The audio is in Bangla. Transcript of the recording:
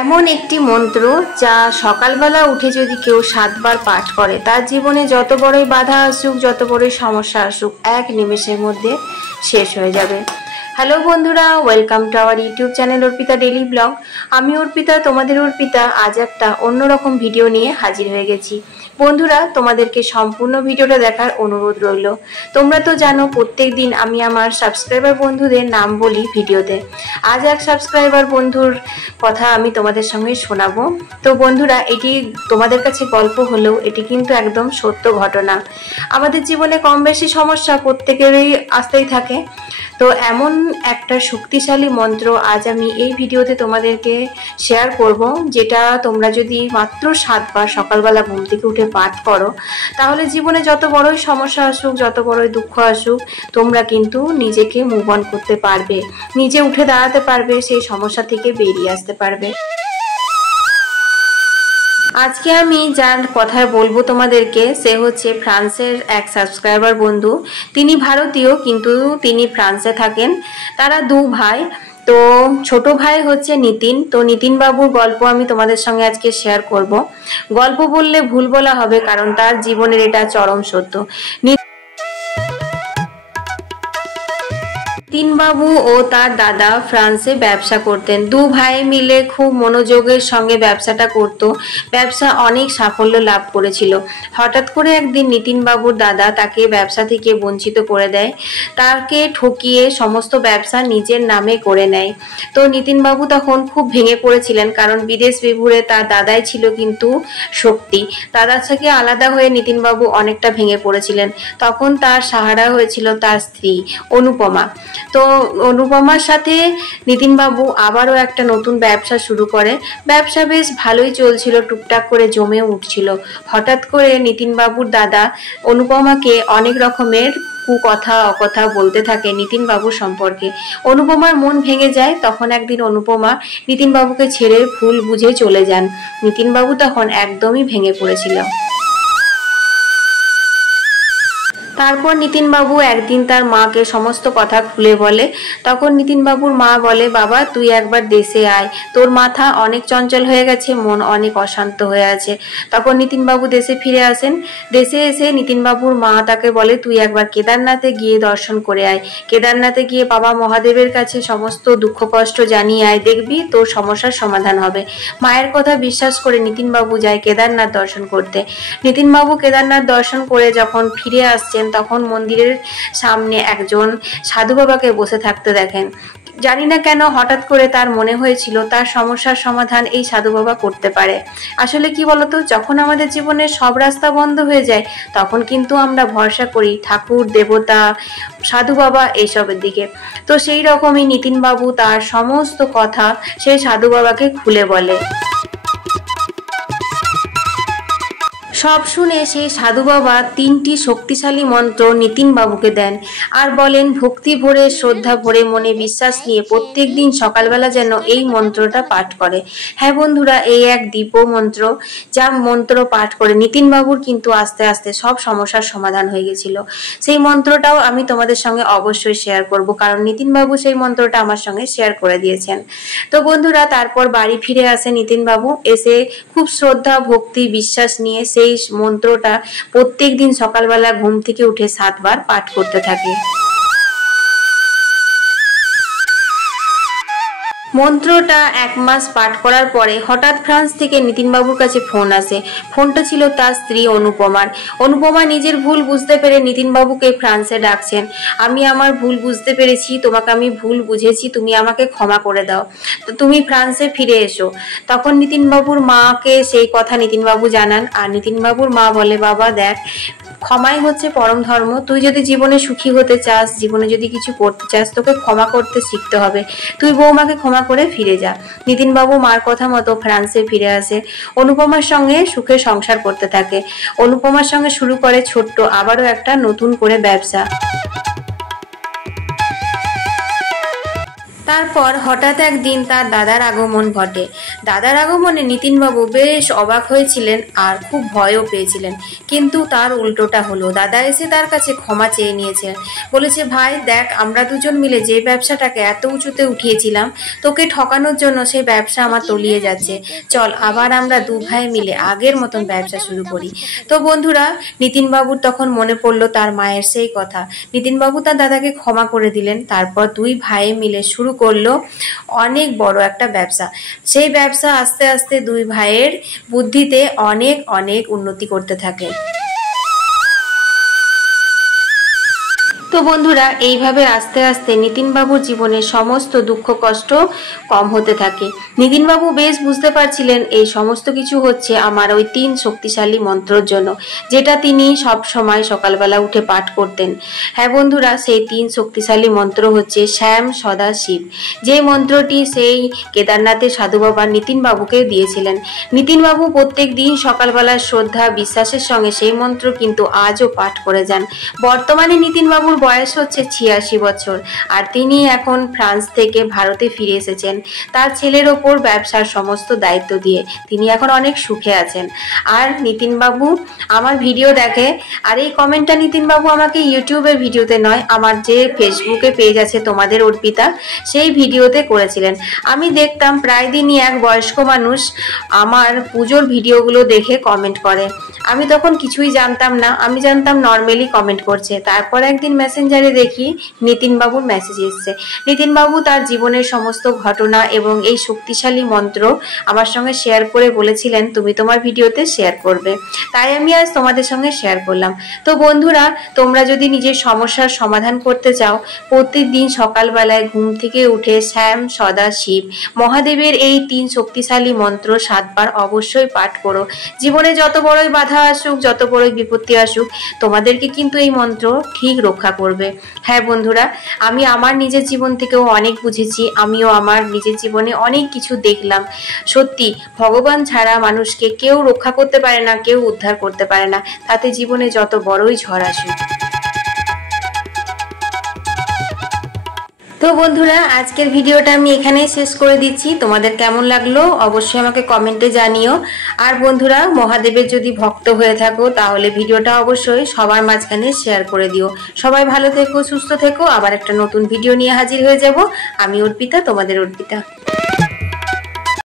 এমন একটি মন্ত্র যা সকালবেলা উঠে যদি কেউ 7 বার পাঠ করে তার জীবনে যত বড়ই বাধা আসুক, যত বড়ই সমস্যা আসুক, এক নিমেষের মধ্যে শেষ হয়ে যাবে। হ্যালো বন্ধুরা, welcome to our YouTube channel Arpita daily blog. আমি অর্পিতা, তোমাদের অর্পিতা আজ একটা অন্যরকম ভিডিও নিয়ে হাজির হয়ে গেছি। বন্ধুরা, তোমাদেরকে সম্পূর্ণ ভিডিওটা দেখার অনুরোধ রইল। তোমরা তো জানো প্রত্যেক দিন আমি আমার সাবস্ক্রাইবার বন্ধুদের নাম বলি ভিডিওতে। আজ এক সাবস্ক্রাইবার বন্ধুর কথা আমি তোমাদের সঙ্গে শোনাবো। তো বন্ধুরা, এটি তোমাদের কাছে গল্প হলেও এটি কিন্তু একদম সত্য ঘটনা। আমাদের জীবনে কম বেশি সমস্যা প্রত্যেকেরই আসতেই থাকে। তো এমন একটা শক্তিশালী মন্ত্র আজ আমি এই ভিডিওতে তোমাদেরকে শেয়ার করব, যেটা তোমরা যদি মাত্র 7 বার সকালবেলা ঘুম থেকে উঠে পাঠ করো, তাহলে জীবনে যত বড়ই সমস্যা আসুক, যত বড়ই দুঃখ আসুক, তোমরা কিন্তু নিজেকে মুভ অন করতে পারবে, নিজে উঠে দাঁড়াতে পারবে, সেই সমস্যা থেকে বেরিয়ে আসতে পারবে। আজকে আমি যার কথা বলবো তোমাদেরকে, সে হচ্ছে ফ্রান্সের এক সাবস্ক্রাইবার বন্ধু। তিনি ভারতীয় কিন্তু তিনি ফ্রান্সে থাকেন। তারা 2 ভাই। তো ছোট ভাই হচ্ছে নিতিন। তো নিতিন বাবুর গল্প আমি তোমাদের সঙ্গে আজকে শেয়ার করব। গল্প বললে ভুল বলা হবে, কারণ তার জীবনের এটা চরম সত্য। নিতিন বাবু ও তার দাদা ফ্রান্সে ব্যবসা করতেন। 2 ভাই মিলে খুব মনোযোগের সঙ্গে ব্যবসাটা করত। ব্যবসা অনেক সাফল্য লাভ করেছিল। হঠাৎ করে একদিন নিতিন বাবুর দাদা তাকে ব্যবসা থেকে বঞ্চিত করে দেয়। তাকে ঠকিয়ে সমস্ত ব্যবসা নিজের নামে করে নেয়। তো নিতিন বাবু তখন খুব ভেঙে পড়েছিলেন, কারণ বিদেশ বিভুরে তার দাদাই ছিল কিন্তু শক্তি। দাদার থেকে আলাদা হয়ে নিতিন বাবু অনেকটা ভেঙে পড়েছিলেন। তখন তার সাহারা হয়েছিল তার স্ত্রী অনুপমা। তো অনুপমার সাথে নিতিন বাবু আবারও একটা নতুন ব্যবসা শুরু করে। ব্যবসা বেশ ভালোই চলছিল, টুকটাক করে জমে উঠছিল। হঠাৎ করে নিতিন বাবুর দাদা অনুপমাকে অনেক রকমের কুকথা অকথা বলতে থাকে নিতিন বাবুর সম্পর্কে। অনুপমার মন ভেঙে যায়। তখন একদিন অনুপমা নিতিন বাবুকে ছেড়ে ভুল বুঝে চলে যান। নিতিন বাবু তখন একদমই ভেঙে পড়েছিল। তারপর নিতিন বাবু একদিন তার মাকে সমস্ত কথা খুলে বলে। তখন নিতিন বাবুর মা বলে, বাবা তুই একবার দেশে আয়, তোর মাথা অনেক চঞ্চল হয়ে গেছে, মন অনেক অশান্ত হয়ে আছে। তখন নিতিন বাবু দেশে ফিরে আসেন। দেশে এসে নিতিন বাবুর মা তাকে বলে, তুই একবার কেদারনাথে গিয়ে দর্শন করে আয়, কেদারনাথে গিয়ে বাবা মহাদেবের কাছে সমস্ত দুঃখ কষ্ট জানিয়ে আয়, দেখবি তোর সমস্যার সমাধান হবে। মায়ের কথা বিশ্বাস করে নিতিন বাবু যায় কেদারনাথ দর্শন করতে। নিতিন বাবু কেদারনাথ দর্শন করে যখন ফিরে আসছেন, তখন মন্দিরের সামনে একজন সাধু বাবাকে বসে থাকতে দেখেন। জানি না কেন হঠাৎ করে তার মনে হয়েছিল তার সমস্যার সমাধান এই সাধু বাবা করতে পারে। আসলে কি বলতো, যখন আমাদের জীবনে সব রাস্তা বন্ধ হয়ে যায়, তখন কিন্তু আমরা ভরসা করি ঠাকুর, দেবতা, সাধু বাবা এইসবের দিকে। তো সেই রকমই নিতিন বাবু তার সমস্ত কথা সেই সাধু বাবাকে খুলে বলে। সব শুনে সেই সাধু বাবা 3টি শক্তিশালী মন্ত্র নিতিন বাবুকে দেন আর বলেন, ভক্তি ভরে, শ্রদ্ধা ভরে, মনে বিশ্বাস নিয়ে প্রত্যেক দিন সকালবেলা যেন এই মন্ত্রটা পাঠ করে। হ্যাঁ বন্ধুরা, এই এক দিব্য মন্ত্র, যা মন্ত্র পাঠ করে নিতিন বাবুর কিন্তু আস্তে আস্তে সব সমস্যার সমাধান হয়ে গেছিল। সেই মন্ত্রটাও আমি তোমাদের সঙ্গে অবশ্যই শেয়ার করব, কারণ নিতিন বাবু সেই মন্ত্রটা আমার সঙ্গে শেয়ার করে দিয়েছেন। তো বন্ধুরা, তারপর বাড়ি ফিরে আসে নিতিন বাবু। এসে খুব শ্রদ্ধা, ভক্তি, বিশ্বাস নিয়ে সেই মন্ত্রটা প্রত্যেক দিন সকালবেলা ঘুম থেকে উঠে 7 বার পাঠ করতে থাকে। মন্ত্রটা 1 মাস পাঠ করার পরে হঠাৎ ফ্রান্স থেকে নিতিন বাবুর কাছে ফোন আসে। ফোনটা ছিল তার স্ত্রী অনুপমার। অনুপমা নিজের ভুল বুঝতে পেরে নিতিন বাবুকে ফ্রান্সে ডাকছেন। আমি আমার ভুল বুঝতে পেরেছি, তোমাকে আমি ভুল বুঝেছি, তুমি আমাকে ক্ষমা করে দাও, তো তুমি ফ্রান্সে ফিরে এসো। তখন নিতিন বাবুর মাকে সেই কথা নিতিন বাবু জানান। আর নিতিন বাবুর মা বলে, বাবা দেখ, ক্ষমাই হচ্ছে পরম ধর্ম। তুই যদি জীবনে সুখী হতে চাস, জীবনে যদি কিছু করতে চাস, তোকে ক্ষমা করতে শিখতে হবে। তুই বৌমাকে ক্ষমা করে ফিরে যা। নিতিন বাবু মার কথা মতো ফ্রান্সে ফিরে আসে। অনুপমার সঙ্গে সুখে সংসার করতে থাকে। অনুপমার সঙ্গে শুরু করে ছোট্ট আবারও একটা নতুন করে ব্যবসা। তারপর হঠাৎ একদিন তার দাদার আগমন ঘটে। দাদার আগমনে নিতিনবাবু বেশ অবাক হয়েছিলেন আর খুব ভয়ও পেয়েছিলেন, কিন্তু তার উল্টোটা হলো। দাদা এসে তার কাছে ক্ষমা চেয়ে নিয়েছে, বলেছে, ভাই দেখ, আমরা দুজন মিলে যে ব্যবসাটাকে এত উঁচুতে উঠিয়েছিলাম, তোকে ঠকানোর জন্য সেই ব্যবসা আমার তলিয়ে যাচ্ছে। চল আবার আমরা দু ভাই মিলে আগের মতন ব্যবসা শুরু করি। তো বন্ধুরা, নিতিনবাবুর তখন মনে পড়লো তার মায়ের সেই কথা। নিতিনবাবু তার দাদাকে ক্ষমা করে দিলেন। তারপর দুই ভাই মিলে শুরু করলো অনেক বড় একটা ব্যবসা। সেই ব্যবসা আস্তে আস্তে দুই ভাইয়ের বুদ্ধিতে অনেক অনেক উন্নতি করতে থাকে। তো বন্ধুরা, এইভাবে আস্তে আস্তে নিতিনবাবুর জীবনের সমস্ত দুঃখ কষ্ট কম হতে থাকে। নিতিনবাবু বেশ বুঝতে পারছিলেন এই সমস্ত কিছু হচ্ছে আমার ওই 3 শক্তিশালী মন্ত্রর জন্য, যেটা তিনি সব সময় সকালবেলা উঠে পাঠ করতেন। হ্যাঁ বন্ধুরা, সেই 3 শক্তিশালী মন্ত্র হচ্ছে শ্যাম সদা শিব, যে মন্ত্রটি সেই কেদারনাথের সাধু বাবা নিতিনবাবুকে দিয়েছিলেন। নিতিনবাবু প্রত্যেক দিন সকালবেলা শ্রদ্ধা বিশ্বাসের সঙ্গে সেই মন্ত্র কিন্তু আজও পাঠ করে যান। বর্তমানে নিতিনবাবুর বয়স হচ্ছে 86 বছর, আর তিনি এখন ফ্রান্স থেকে ভারতে ফিরে এসেছেন তার ছেলের ওপর ব্যবসার সমস্ত দায়িত্ব দিয়ে। তিনি এখন অনেক সুখে আছেন। আর নিতিনবাবু আমার ভিডিও দেখে, আর এই কমেন্টটা নিতিনবাবু আমাকে ইউটিউবের ভিডিওতে নয়, আমার যে ফেসবুকে পেজ আছে তোমাদের অর্পিতা, সেই ভিডিওতে করেছিলেন। আমি দেখতাম প্রায় দিনই এক বয়স্ক মানুষ আমার পুজোর ভিডিওগুলো দেখে কমেন্ট করে। আমি তখন কিছুই জানতাম না, আমি জানতাম নর্মালি কমেন্ট করছে। তারপর একদিন মেসেঞ্জারে দেখি নিতিনবাবুর মেসেজ এসছে। নিতিনবাবু তার জীবনের সমস্ত ঘটনা এবং এই শক্তিশালী মন্ত্র আমার সঙ্গে শেয়ার করে বলেছিলেন তুমি তোমার ভিডিওতে শেয়ার করবে, তাই আমি আজ তোমাদের সঙ্গে শেয়ার করলাম। তো বন্ধুরা, তোমরা যদি নিজের সমস্যার সমাধান করতে চাও, প্রত্যেকদিন সকালবেলায় ঘুম থেকে উঠে শ্যাম সদা শিব মহাদেবের এই 3 শক্তিশালী মন্ত্র 7 বার অবশ্যই পাঠ করো। জীবনে যত বড়ই বাধা আসুক, যত বড়ই বিপত্তি আসুক, তোমাদেরকে কিন্তু এই মন্ত্র ঠিক রক্ষা করবে। হ্যাঁ বন্ধুরা, আমি আমার নিজের জীবন থেকেও অনেক বুঝেছি, আমিও আমার নিজের জীবনে অনেক কিছু দেখলাম। সত্যি ভগবান ছাড়া মানুষকে কেউ রক্ষা করতে পারে না, কেউ উদ্ধার করতে পারে না, তাতে জীবনে যত বড়ই ঝড় আসুক। তো বন্ধুরা, আজকের ভিডিওটা আমি এখানেই শেষ করে দিচ্ছি। তোমাদের কেমন লাগলো অবশ্যই আমাকে কমেন্টে জানিও। আর বন্ধুরা, মহাদেবের যদি ভক্ত হয়ে থাকো তাহলে ভিডিওটা অবশ্যই সবার মাঝখানে শেয়ার করে দিও। সবাই ভালো থেকো, সুস্থ থেকো। আবার একটা নতুন ভিডিও নিয়ে হাজির হয়ে যাব। আমি অর্পিতা, তোমাদের অর্পিতা।